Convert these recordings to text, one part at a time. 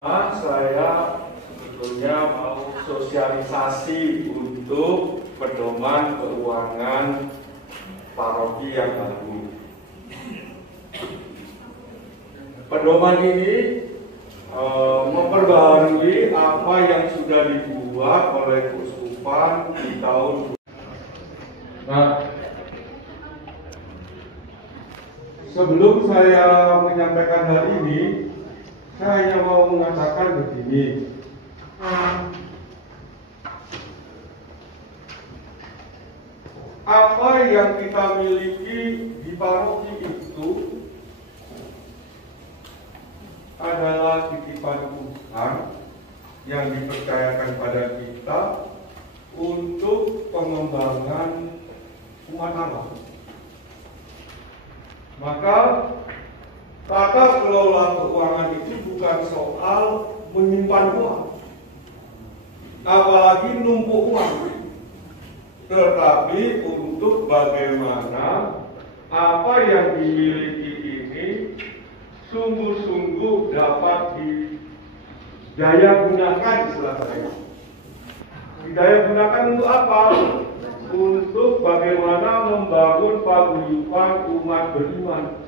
Saya sebetulnya mau sosialisasi untuk pedoman keuangan paroki yang baru. Pedoman ini memperbaharui apa yang sudah dibuat oleh Keuskupan di tahun. Nah, sebelum saya menyampaikan hal ini, saya hanya mau mengatakan begini. Apa yang kita miliki di paroki itu adalah titipan Tuhan yang dipercayakan pada kita untuk pengembangan umat Allah. Maka tata kelola keuangan itu bukan soal menyimpan uang, apalagi numpuk uang, tetapi untuk bagaimana apa yang dimiliki ini sungguh-sungguh dapat didaya gunakan, istilah saya. Didaya gunakan untuk apa? Untuk bagaimana membangun paguyuban umat beriman.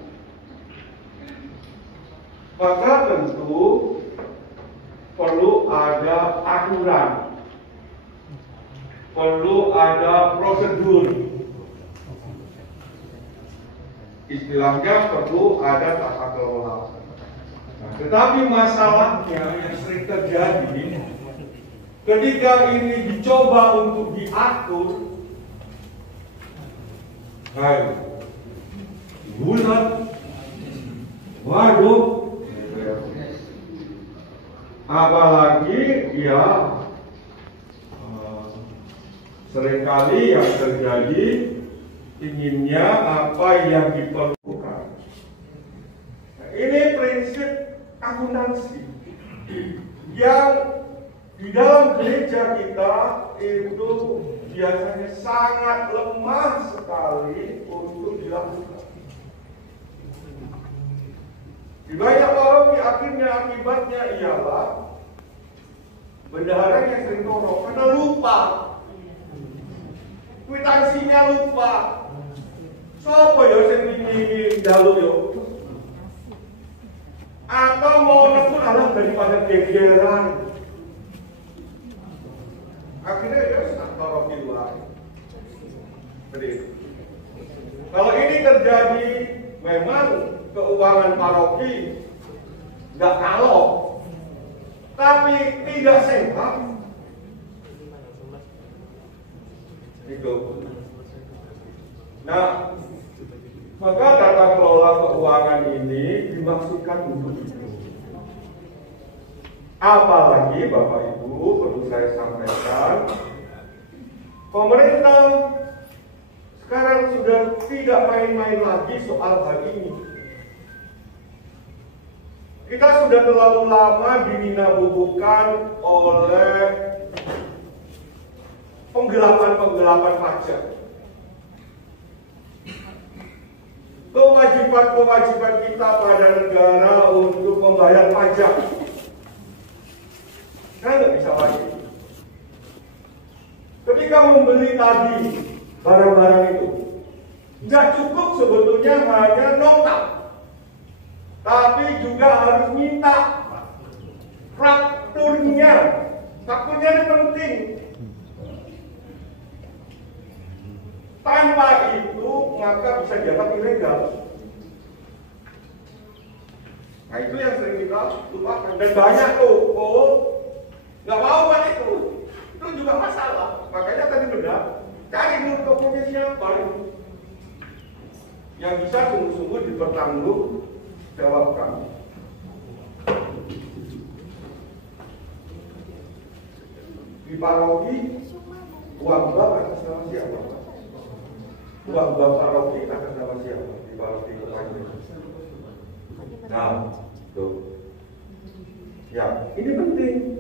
Maka tentu perlu ada aturan, perlu ada prosedur, istilahnya perlu ada tata kelola. Nah, tetapi masalahnya yang sering terjadi ketika ini dicoba untuk diatur, bulan, waduh, apalagi ya seringkali yang terjadi inginnya apa yang diperlukan. Nah, ini prinsip akuntansi yang di dalam gereja kita itu biasanya sangat lemah sekali untuk dilakukan. Di banyak paroki akhirnya akibatnya ialah bendahara yang sering tolong karena lupa, kwitansinya lupa. Sopo ya sing wingi njaluk yo? Atau mau nepun alam daripada gegeran. Akhirnya ya senang paroki luar. Kalau ini terjadi, memang keuangan paroki nggak kalok, tapi tidak sehat. Itu. Nah, maka tata kelola keuangan ini dimaksudkan untuk itu. Apalagi Bapak Ibu, perlu saya sampaikan, pemerintah sekarang sudah tidak main-main lagi soal hal ini. Kita sudah terlalu lama dininabubukan oleh penggelapan pajak. Kewajiban kita pada negara untuk membayar pajak. Saya nggak bisa lagi. Ketika membeli tadi barang-barang itu, nggak cukup sebetulnya hanya nota, tapi juga harus minta fakturnya. Fakturnya ini penting. Tanpa itu maka bisa dianggap ilegal. Nah itu yang sering kita lupakan. Dan banyak toko nggak mau kan itu juga masalah. Makanya tadi benar, cari dulu tokonya siapa yang bisa sungguh-sungguh dipertanggungjawabkan. Di paroki uang atas nama siapa? Uang paroki atas nama siapa? Di paroki kepanjang. Nah, tuh. Ya, ini penting.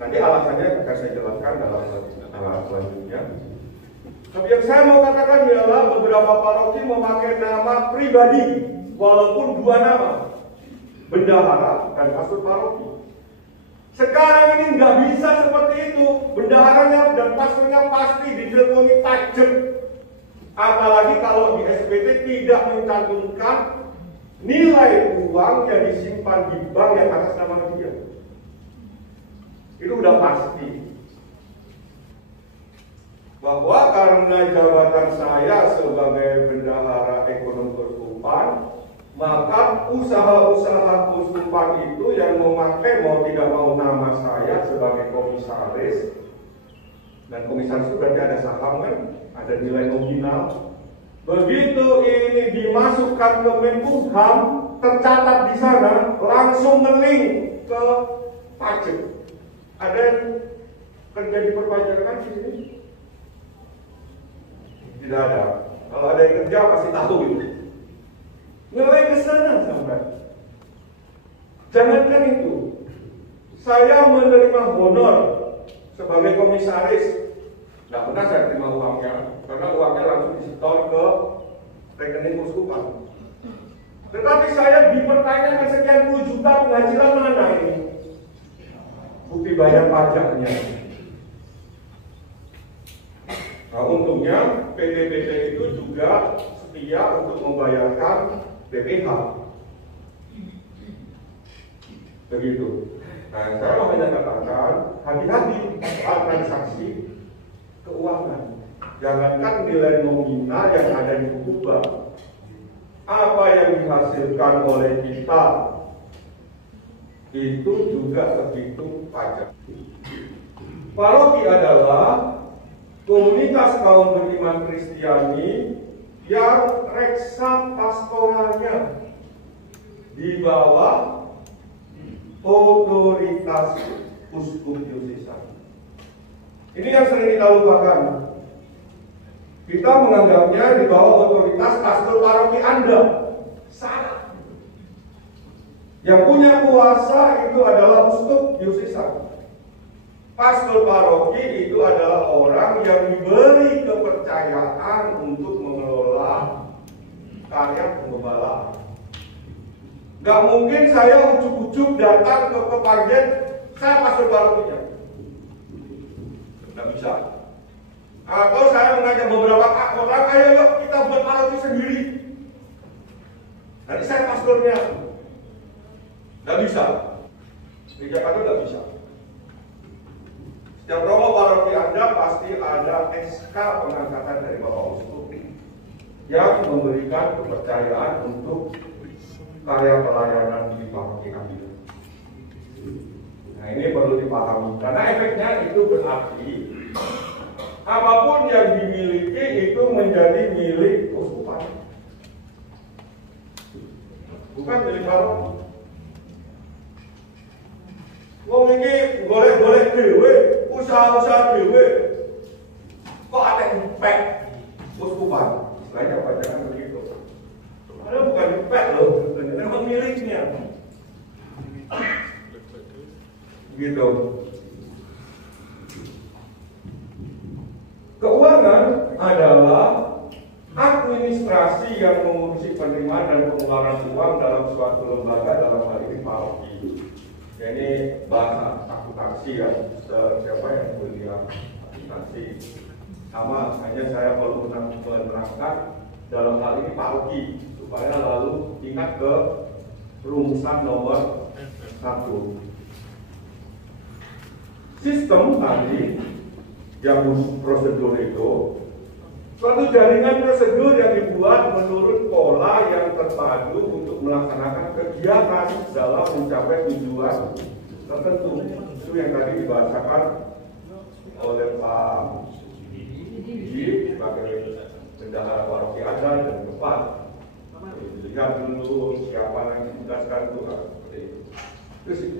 Nanti alasannya akan saya jelaskan dalam selanjutnya. Tapi yang saya mau katakan ialah beberapa paroki memakai nama pribadi, walaupun dua nama, bendahara dan kasut paroki. Sekarang ini nggak bisa seperti itu. Bendaharanya dan pastornya pasti diteleponi pajak. Apalagi kalau di SPT tidak mencantumkan nilai uang yang disimpan di bank yang atas nama dia. Itu udah pasti. Bahwa karena jabatan saya sebagai bendahara ekonomi keuskupan, maka usaha-usaha keuskupan itu yang memakai mau tidak mau nama saya sebagai komisaris, dan komisaris itu berarti ada saham kan, ada nilai nominal. Begitu ini dimasukkan ke Menkumham, tercatat di sana, langsung ngeling ke pajak. Ada yang kerja di perpajakan di sini? Tidak ada. Kalau ada yang kerja pasti tahu itu. Nilai ke sana sampai. Jangankan itu, saya menerima honor sebagai komisaris. Tidak pernah saya terima uangnya, karena uangnya langsung disetor ke rekening keuskupan. Tetapi saya dipertanyakan sekian puluh juta penghasilan mana ini? Bukti bayar pajaknya. Nah, untungnya PT-PT itu juga setia untuk membayarkan BPH. Begitu. Nah, saya mau katakan, hati-hati soal transaksi keuangan. Jangankan nilai nominal yang ada di buku bank, apa yang dihasilkan oleh kita itu juga terhitung pajak. Paroki adalah komunitas kaum beriman Kristiani yang reksa pastoralnya di bawah otoritas uskup diosesan. Ini yang sering kita lupakan. Kita menganggapnya di bawah otoritas pastor paroki Anda. Salah. Yang punya kuasa itu adalah uskup diosesan. Pastor paroki itu adalah orang yang diberi kepercayaan untuk mengelola karya penggembalaan. Gak mungkin saya ujuk-ujuk datang ke Kepanjen, saya pastor parokinya. Gak bisa. Atau saya mengajak beberapa orang, ayo yuk kita buat paroki sendiri. Nanti saya pastornya. Gak bisa. Di Jakarta gak bisa. Setiap romo paroki Anda pasti ada SK pengangkatan dari Bapak Uskup yang memberikan kepercayaan untuk karya pelayanan di paroki Anda. Nah, ini perlu dipahami karena efeknya itu berarti apapun yang dimiliki itu menjadi milik keuskupan, bukan milik paroki. Wong iki golek-golek dhewe, usaha-usaha dhewe. Kok ada impek keuskupan? Istilahnya apa jangan begitu. Padahal bukan impek loh, memang miliknya. Gitu. Keuangan adalah administrasi yang mengurusi penerimaan dan pengeluaran uang dalam suatu lembaga, dalam hal ini paroki. Ini bahasa akuntansi ya, siapa yang kuliah akuntansi sama, hanya saya perlu menerangkan dalam hal ini paroki supaya lalu ingat ke rumusan nomor 1. Sistem tadi yang prosedur itu suatu jaringan prosedur yang dibuat menurut pola yang terpadu untuk melaksanakan kegiatan dalam mencapai tujuan tertentu. Itu yang tadi dibahasakan oleh Pak Gigi sebagai bendahara paroki Anda dan depan. Dilihat dulu siapa yang ditugaskan itu seperti itu. Itu sih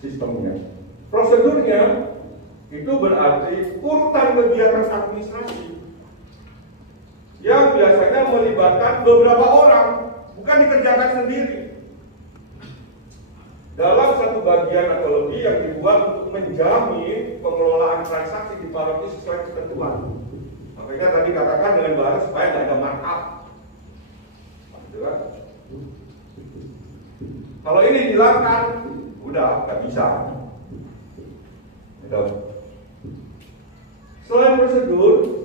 sistemnya. Prosedurnya itu berarti urutan kegiatan administrasi yang biasanya melibatkan beberapa orang, bukan dikerjakan sendiri. Dalam satu bagian atau lebih yang dibuat untuk menjamin pengelolaan transaksi di paroki sesuai ketentuan. Makanya tadi katakan dengan bahasa supaya tidak ada markup. Kalau ini dihilangkan, udah nggak bisa. Gitu. Selain prosedur,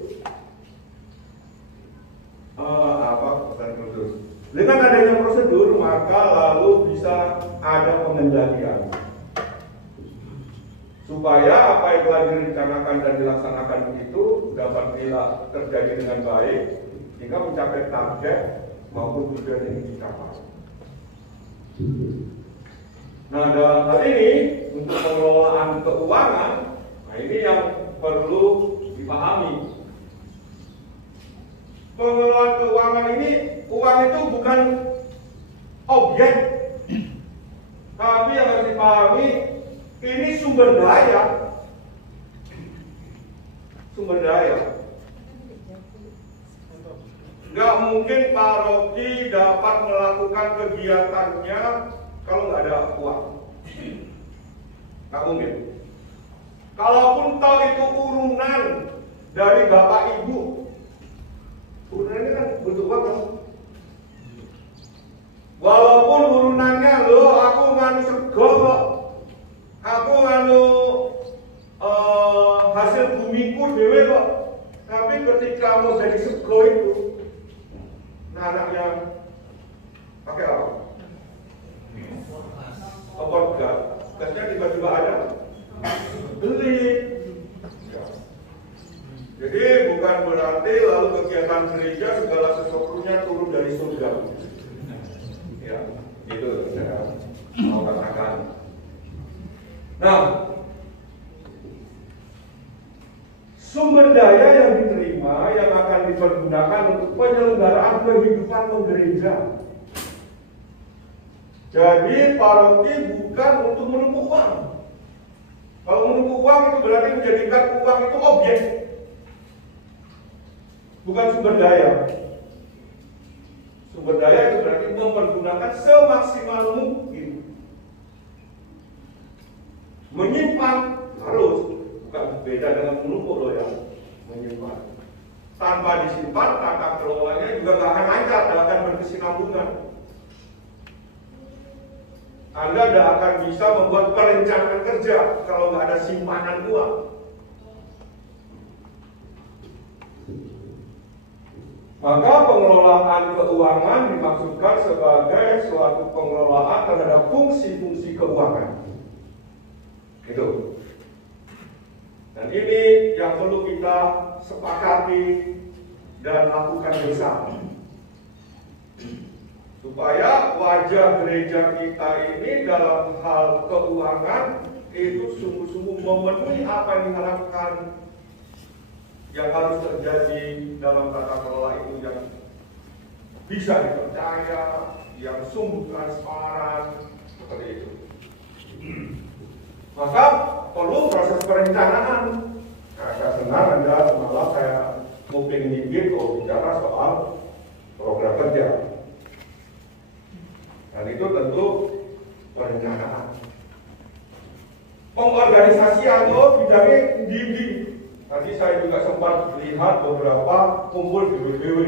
dengan adanya prosedur maka lalu bisa ada pengendalian supaya apa yang telah direncanakan dan dilaksanakan itu dapat terjadi dengan baik hingga mencapai target maupun tujuan yang dicapai. Nah, dalam hal ini untuk pengelolaan keuangan, nah ini yang perlu dipahami. Pengelolaan keuangan ini, uang itu bukan objek, tapi yang harus dipahami ini sumber daya. Sumber daya. Nggak mungkin paroki dapat melakukan kegiatannya kalau nggak ada uang. Nggak mungkin. Kalaupun tahu itu urunan dari bapak ibu, urunannya kan butuh uang kan? Walaupun urunannya aku nganu sego kok, aku nganu hasil bumiku dewe kok, tapi ketika mau jadi sego itu, nah anaknya pakai apa? Apa enggak? Gasnya tiba-tiba ada, beli. Ya. Jadi bukan berarti lalu kegiatan gereja segala sesuatunya turun dari surga. Ya, itu saya mau katakan. Nah, sumber daya yang diterima yang akan dipergunakan untuk penyelenggaraan kehidupan gereja. Jadi paroki bukan untuk menumpuk uang. Kalau menumpuk uang itu berarti menjadikan uang itu objek, bukan sumber daya. Sumber daya itu berarti mempergunakan semaksimal mungkin. Menyimpan harus, bukan beda dengan menumpuk loh ya. Menyimpan. Tanpa disimpan, tata kelolanya juga nggak akan lancar, tidak akan berkesinambungan. Anda tidak akan bisa membuat perencanaan kerja kalau nggak ada simpanan uang. Maka pengelolaan keuangan dimaksudkan sebagai suatu pengelolaan terhadap fungsi-fungsi keuangan. Gitu. Dan ini yang perlu kita sepakati dan lakukan bersama. Supaya wajah gereja kita ini dalam hal keuangan itu sungguh-sungguh memenuhi apa yang diharapkan, yang harus terjadi dalam tata kelola itu yang bisa dipercaya, yang sungguh transparan, seperti itu. Maka perlu proses perencanaan. Nah, saya senang Anda malah saya nguping dikit bicara soal program kerja. Dan itu tentu perencanaan. Pengorganisasian bidangnya tinggi. Tadi saya juga sempat lihat beberapa kumpul BBBW.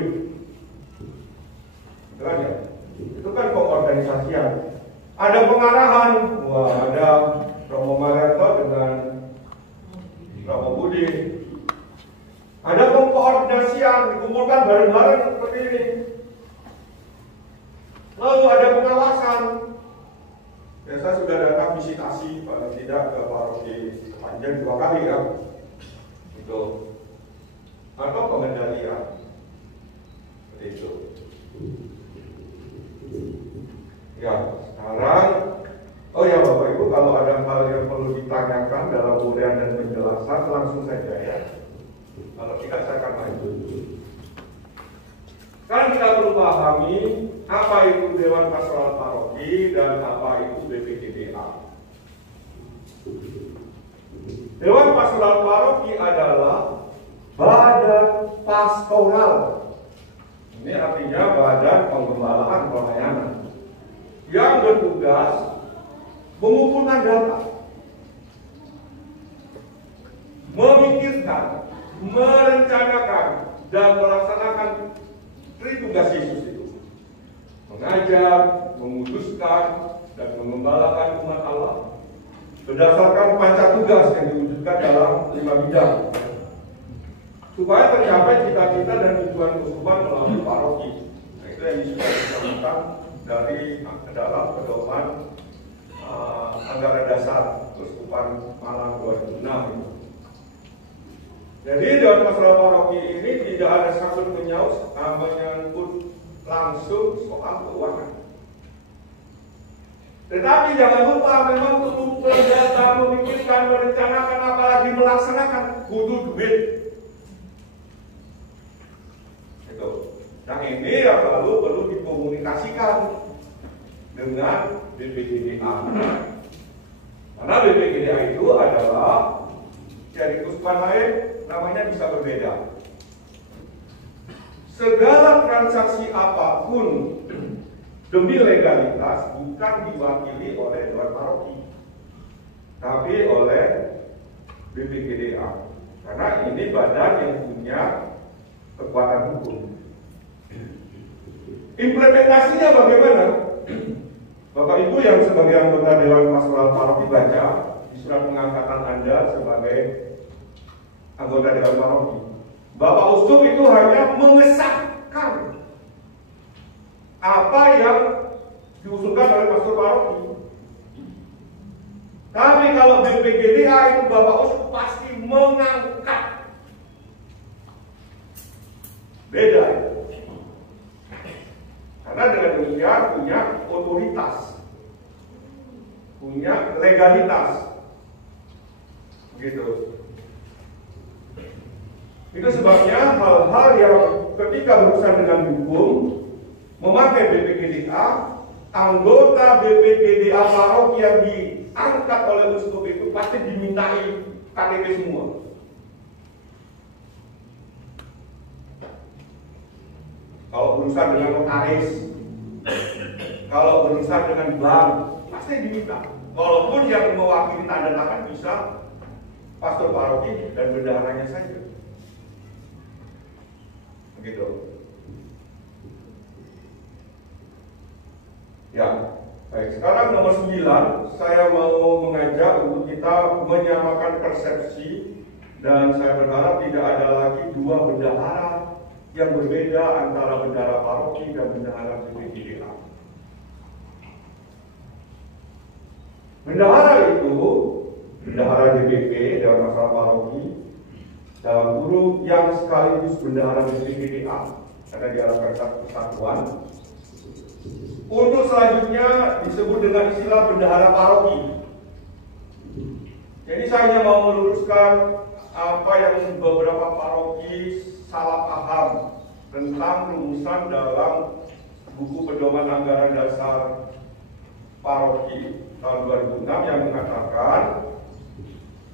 Kan ya? Itu kan pengorganisasian. Ada pengarahan, wah ada Romo Marianto dengan Romo Budi. Ada pengkoordinasian, dikumpulkan bareng-bareng seperti ini. Lalu ada pengawasan. Ya, saya sudah datang visitasi paling tidak ke paroki Panjen 2 kali ya. Itu. Atau pengendalian. Seperti itu. Ya, sekarang ya Bapak Ibu, kalau ada hal yang perlu ditanyakan dalam uraian dan penjelasan langsung saja ya. Kalau tidak saya akan lanjut. Sekarang kita perlu pahami apa itu Dewan Pastoral Paroki dan apa itu BPDPA. Dewan Pastoral Paroki adalah badan pastoral. Ini artinya badan pengembalaan pelayanan yang bertugas mengumpulkan data, memikirkan, merencanakan, dan melaksanakan tugas Yesus itu. Mengajar, memutuskan, dan mengembalakan umat Allah berdasarkan panca tugas yang diwujudkan dalam 5 bidang supaya tercapai cita-cita dan tujuan keuskupan melalui paroki. Nah, itu yang sudah disebutkan dari dalam pedoman anggaran dasar Keuskupan Malang 2006. Jadi Dewan Pastoral Paroki ini tidak ada sangkut menyangkut langsung soal keuangan. Tetapi jangan lupa memang perlu berdata, memikirkan, merencanakan, apalagi melaksanakan, butuh duit. Itu. Nah ini yang lalu perlu dikomunikasikan dengan BPGDA. Karena BPGDA itu adalah dari keuskupan lain namanya bisa berbeda. Segala transaksi apapun demi legalitas bukan diwakili oleh Dewan Paroki, tapi oleh BPGDA. Karena ini badan yang punya kekuatan hukum. Implementasinya bagaimana? Bapak Ibu yang sebagai anggota Dewan Pastoral Paroki baca di surat pengangkatan Anda sebagai anggota Dewan Paroki. Bapak Uskup itu hanya mengesahkan apa yang diusulkan oleh pastor paroki. Tapi kalau BPGDA itu Bapak Uskup pasti mengangkat. Beda. Karena dengan demikian punya otoritas, punya legalitas. Begitu. Itu sebabnya hal-hal yang ketika berurusan dengan hukum memakai BPGDA, anggota BPGDA paroki yang diangkat oleh uskup itu pasti dimintai KTP semua. Kalau berurusan dengan notaris, kalau berurusan dengan bank, pasti diminta. Walaupun yang mewakili tanda tangan bisa pastor paroki dan bendaharanya saja. Begitu. Ya, baik. Sekarang nomor 9, saya mau mengajak untuk kita menyamakan persepsi dan saya berharap tidak ada lagi dua bendahara yang berbeda antara bendahara paroki dan bendahara BPGDA. Bendahara itu, bendahara DPP, Dewan Pastoral Paroki, dalam kurung yang sekaligus bendahara BPGDA, karena diharapkan satu kesatuan. Untuk selanjutnya disebut dengan istilah bendahara paroki. Jadi saya hanya mau meluruskan apa yang beberapa paroki salah paham tentang rumusan dalam buku pedoman anggaran dasar paroki tahun 2006 yang mengatakan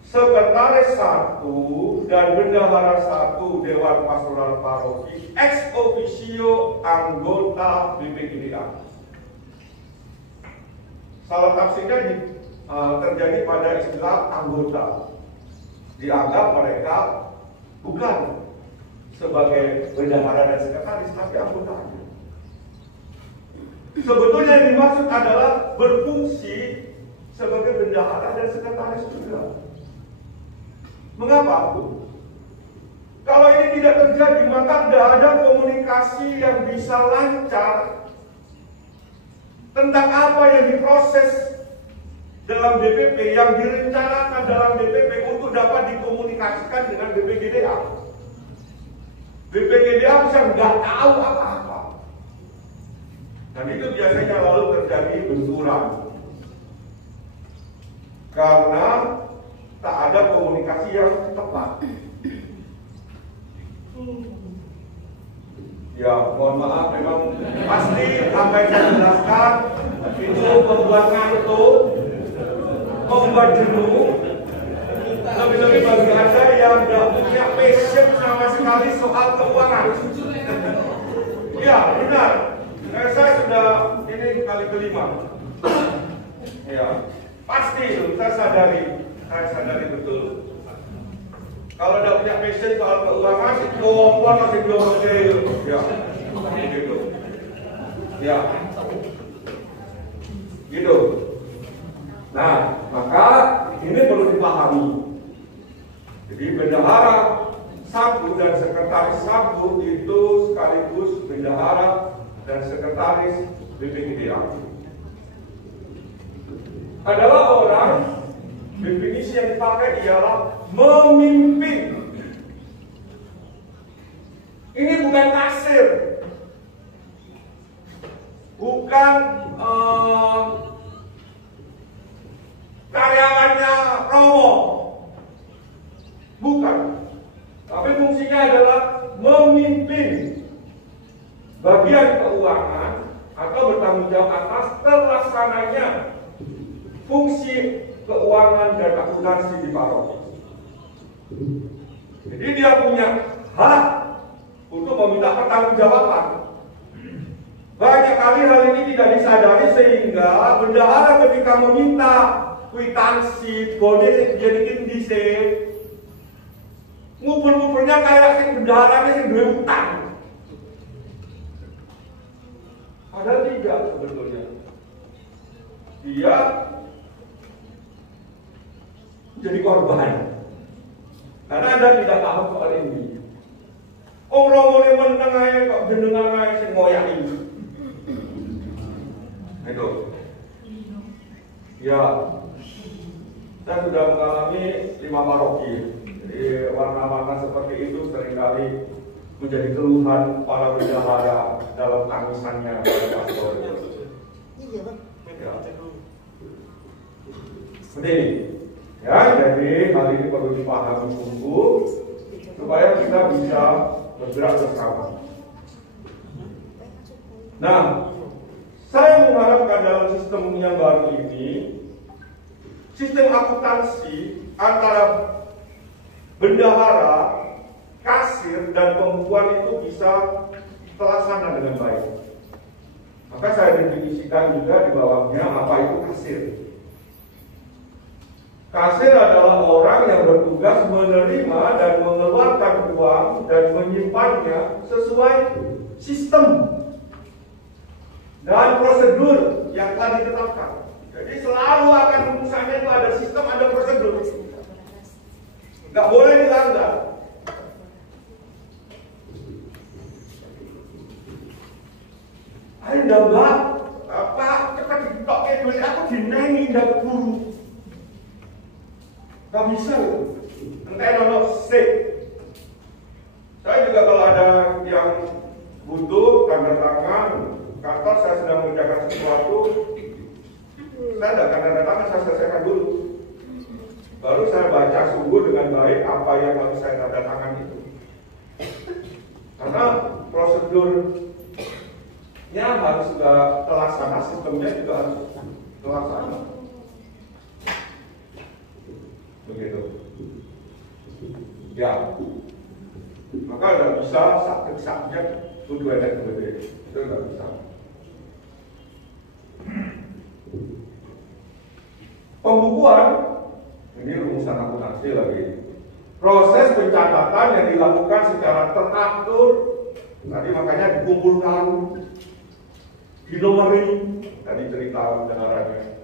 Sekretaris 1 dan Bendahara 1 Dewan Pastoral Paroki ex officio anggota BPGDA. Salah tafsirnya terjadi pada istilah anggota. Dianggap mereka bukan sebagai bendahara dan sekretaris, tapi anggota. Sebetulnya yang dimaksud adalah berfungsi sebagai bendahara dan sekretaris juga. Mengapa, Bu? Kalau ini tidak terjadi, maka tidak ada komunikasi yang bisa lancar tentang apa yang diproses dalam DPP, yang direncanakan dalam DPP untuk dapat dikomunikasikan dengan BPGDA. BPGDA bisa nggak tahu apa-apa. Dan itu biasanya lalu terjadi benturan. Karena tak ada komunikasi yang tepat. Ya, mohon maaf, memang pasti apa yang saya jelaskan itu membuat ngantuk, membuat jenuh. Lebih-lebih bagi Anda yang tidak punya passion sama sekali soal keuangan. Ya, benar. Saya sudah ini kali kelima. Ya, pasti saya sadari betul. Kalau tidak punya passion soal keuangan, keuangan masih belum detail. Ya, begitu. Ya. Gitu. Nah, maka ini perlu dipahami. Jadi bendahara satu dan sekretaris satu itu sekaligus bendahara dan sekretaris BPGDA. Adalah orang, definisi yang dipakai ialah memimpin. Ini bukan kasir, bukan karyawannya Romo, bukan. Tapi fungsinya adalah memimpin bagian keuangan atau bertanggung jawab atas terlaksananya fungsi keuangan dan akuntansi di paroki. Jadi dia punya hak untuk meminta pertanggungjawaban. Banyak kali hal ini tidak disadari sehingga bendahara ketika meminta kwitansi, boleh dijadikan dise, ngumpul-ngumpulnya kayak si bendaharanya si duwe utang. Padahal tidak sebetulnya. Dia jadi korban. Karena Anda tidak paham soal ini. Romo ini meneng aja kok jenengan aja sing ngoyak ini. Itu. Ya. Saya sudah mengalami 5 paroki. Jadi warna-warna seperti itu seringkali menjadi keluhan para bendahara dalam tangisannya pada pastor. Ya. Seperti ini. Ya, jadi hal ini perlu dipahami sungguh supaya kita bisa bergerak bersama. Nah, saya mengharapkan dalam sistem yang baru ini, sistem akuntansi antara bendahara, kasir, dan pembukuan itu bisa terlaksana dengan baik. Maka saya definisikan juga di bawahnya apa itu kasir. Kasir adalah orang yang bertugas menerima dan mengeluarkan uang dan menyimpannya sesuai sistem dan prosedur yang telah ditetapkan. Jadi selalu akan urusannya itu ada sistem, ada prosedur. Nggak boleh dilanggar. Ayo mbak, apa cepat ditoknya duit aku dinengi ndak buru. Gak bisa loh. Entah nono sik. Saya juga kalau ada yang butuh tanda tangan kantor, saya sedang mengerjakan sesuatu, saya tidak akan tanda tangan, saya selesaikan dulu. Baru saya baca sungguh dengan baik apa yang harus saya tanda tangan itu. Karena prosedurnya harus juga terlaksana, sistemnya juga harus terlaksana. Begitu. Ya. Maka tidak bisa sakit-sakitnya kudu ada gede. Itu tidak bisa. Pembukuan ini rumusan akuntansi lagi. Proses pencatatan yang dilakukan secara teratur. Tadi makanya dikumpulkan, dinomerin. Tadi cerita bendaharanya.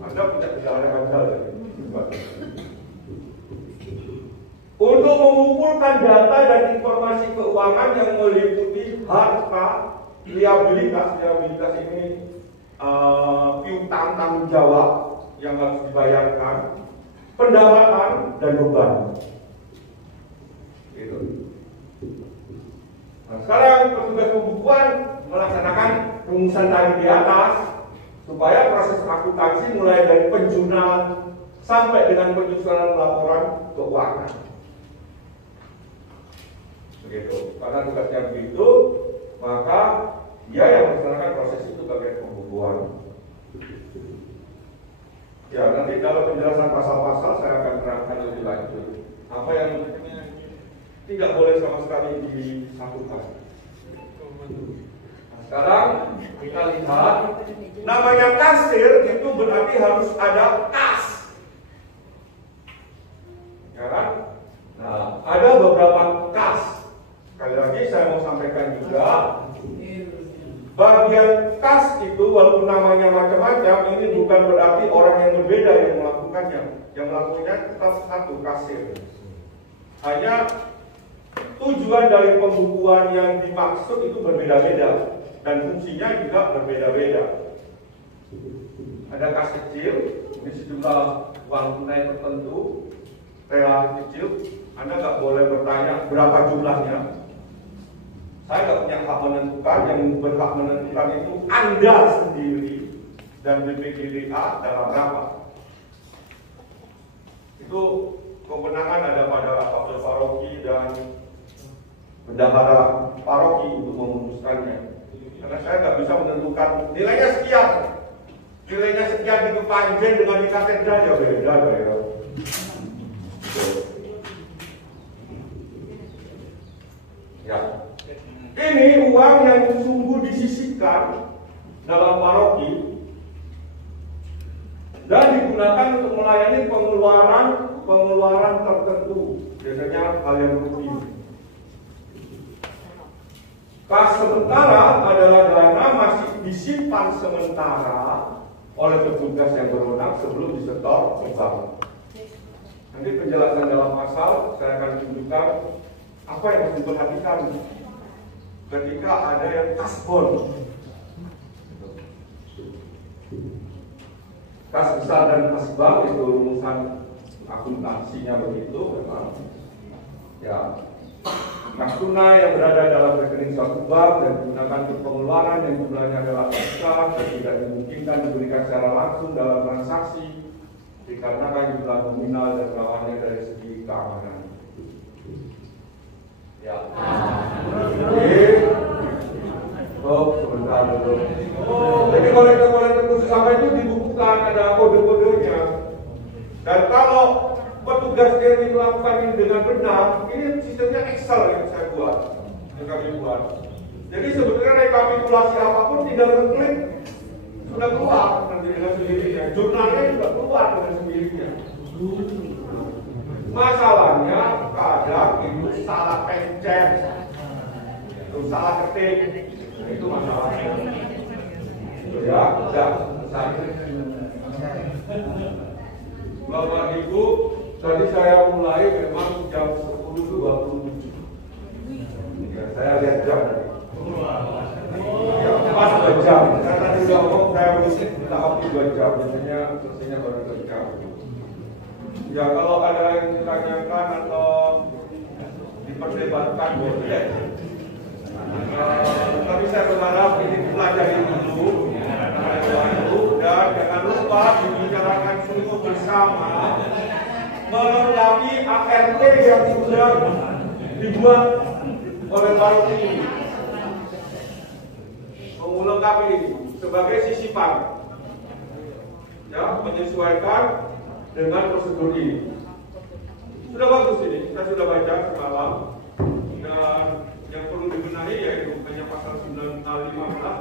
Anda punya bendahara handal tadi. Untuk mengumpulkan data dan informasi keuangan yang meliputi harta, liabilitas ini piutang tanggung jawab yang harus dibayarkan, pendapatan dan beban. Gitu. Nah, sekarang petugas pembukuan melaksanakan rumusan tadi di atas supaya proses akuntansi mulai dari penjurnalan sampai dengan penyusunan laporan keuangan. Begitu. Karena tugasnya begitu, maka dia yang melaksanakan proses itu sebagai pembukuan. Ya, nanti dalam penjelasan pasal-pasal saya akan terangkan lebih lanjut apa yang tidak boleh sama sekali disatukan. Nah, sekarang kita lihat, namanya kasir itu berarti harus ada kas. Ya kan? Nah, ada beberapa kas. Sekali lagi saya mau sampaikan juga, Bagian kas itu walaupun namanya macam-macam, ini bukan berarti orang yang berbeda yang melakukannya. Yang melakukannya tetap satu, kasir. Hanya tujuan dari pembukuan yang dimaksud itu berbeda-beda dan fungsinya juga berbeda-beda. Ada kas kecil, di sejumlah uang tunai tertentu, relatif kecil. Anda nggak boleh bertanya berapa jumlahnya. Saya nggak punya hak menentukan, yang berhak menentukan itu Anda sendiri dan BPGDA dalam rapat. Itu kewenangan ada pada Kapolres Paroki dan bendahara paroki untuk memutuskannya. Karena saya nggak bisa menentukan nilainya sekian. Nilainya sekian itu panjen dengan di katedral ya beda ya. Ya. Ini uang yang sungguh disisihkan dalam paroki dan digunakan untuk melayani pengeluaran tertentu, biasanya hal yang rutin. Kas sementara adalah dana masih disimpan sementara oleh petugas yang berwenang sebelum disetor ke bank. Nanti penjelasan dalam pasal saya akan tunjukkan apa yang harus diperhatikan ketika ada yang kasbon. Kas besar dan kas bank itu rumusan akuntansinya begitu memang. Ya, kas tunai yang berada dalam rekening suatu bank dan digunakan untuk pengeluaran yang jumlahnya adalah besar dan tidak dimungkinkan diberikan secara langsung dalam transaksi dikarenakan jumlah nominal dan lawannya dari segi keamanan. Ya. Sebentar dulu. Jadi kolektor khusus apa itu dibukukan, ada kode-kodenya. Dan kalau petugas yang melakukan ini dengan benar, ini sistemnya Excel yang saya buat, yang kami buat. Jadi sebetulnya rekapitulasi apapun tinggal ngeklik sudah keluar nanti dengan sendirinya. Jurnalnya juga keluar dengan sendirinya. Masalahnya kadang itu salah pencet, itu salah ketik, itu masalahnya. Ya, sudah selesai. Bapak Ibu, tadi saya mulai memang jam 10.27. Ya, saya lihat jam. Ya, pas 2 jam. Saya tadi sudah ngomong saya minta waktu 2 jam, biasanya selesainya baru 2 jam. Ya, kalau ada yang ditanyakan atau diperdebatkan boleh. Tapi saya berharap ini dipelajari dulu, dan jangan lupa dibicarakan sungguh bersama melengkapi ART yang sudah dibuat oleh paroki ini. Melengkapi ini sebagai sisipan, ya, menyesuaikan dengan prosedur ini. Sudah bagus ini, kita sudah baca semalam, dan yang perlu dibenahi yaitu hanya pasal 15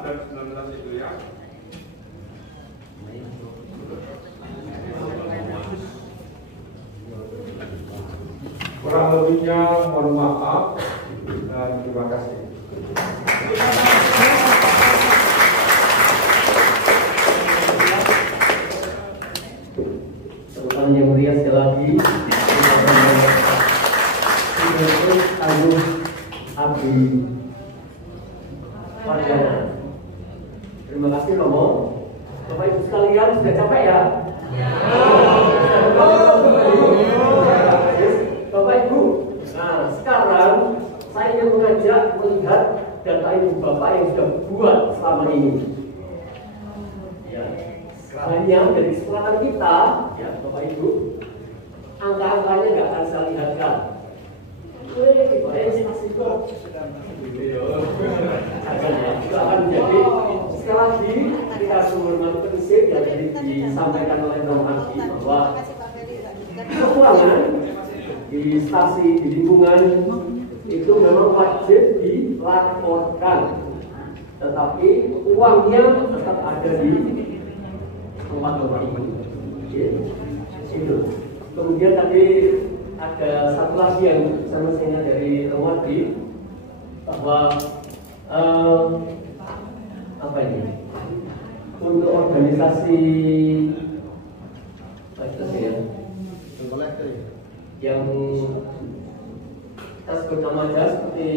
dan 19 itu ya. Kurang lebihnya mohon maaf dan terima kasih. Tuhan yang mulia sekali lagi, Agung Abdi Pardana. Terima kasih Romo. Bapak Ibu sekalian sudah capek ya? Bapak Ibu, nah sekarang saya ingin mengajak melihat data Ibu Bapak yang sudah buat selama ini. Ya, hanya dari kesempatan kita, ya Bapak Ibu, angka-angkanya nggak akan saya lihatkan. Itu akan menjadi sekali lagi kita menghormati prinsip yang disampaikan oleh Romo Haji bahwa keuangan di stasi di lingkungan itu memang wajib dilaporkan, tetapi uangnya tetap ada di tempat Bapak Ibu. Itu. Kemudian tadi ada satu lagi yang sama saya dari Romo Haji bahwa apa ini? Untuk organisasi yang kita sebut nama aja seperti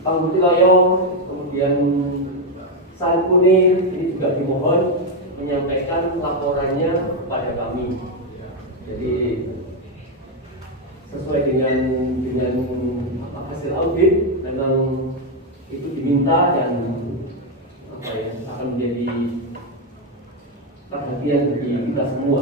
Pangutiloyo, kemudian Sari Kuning, ini juga dimohon menyampaikan laporannya kepada kami. Jadi sesuai dengan hasil audit memang itu diminta dan akan menjadi perhatian bagi kita semua.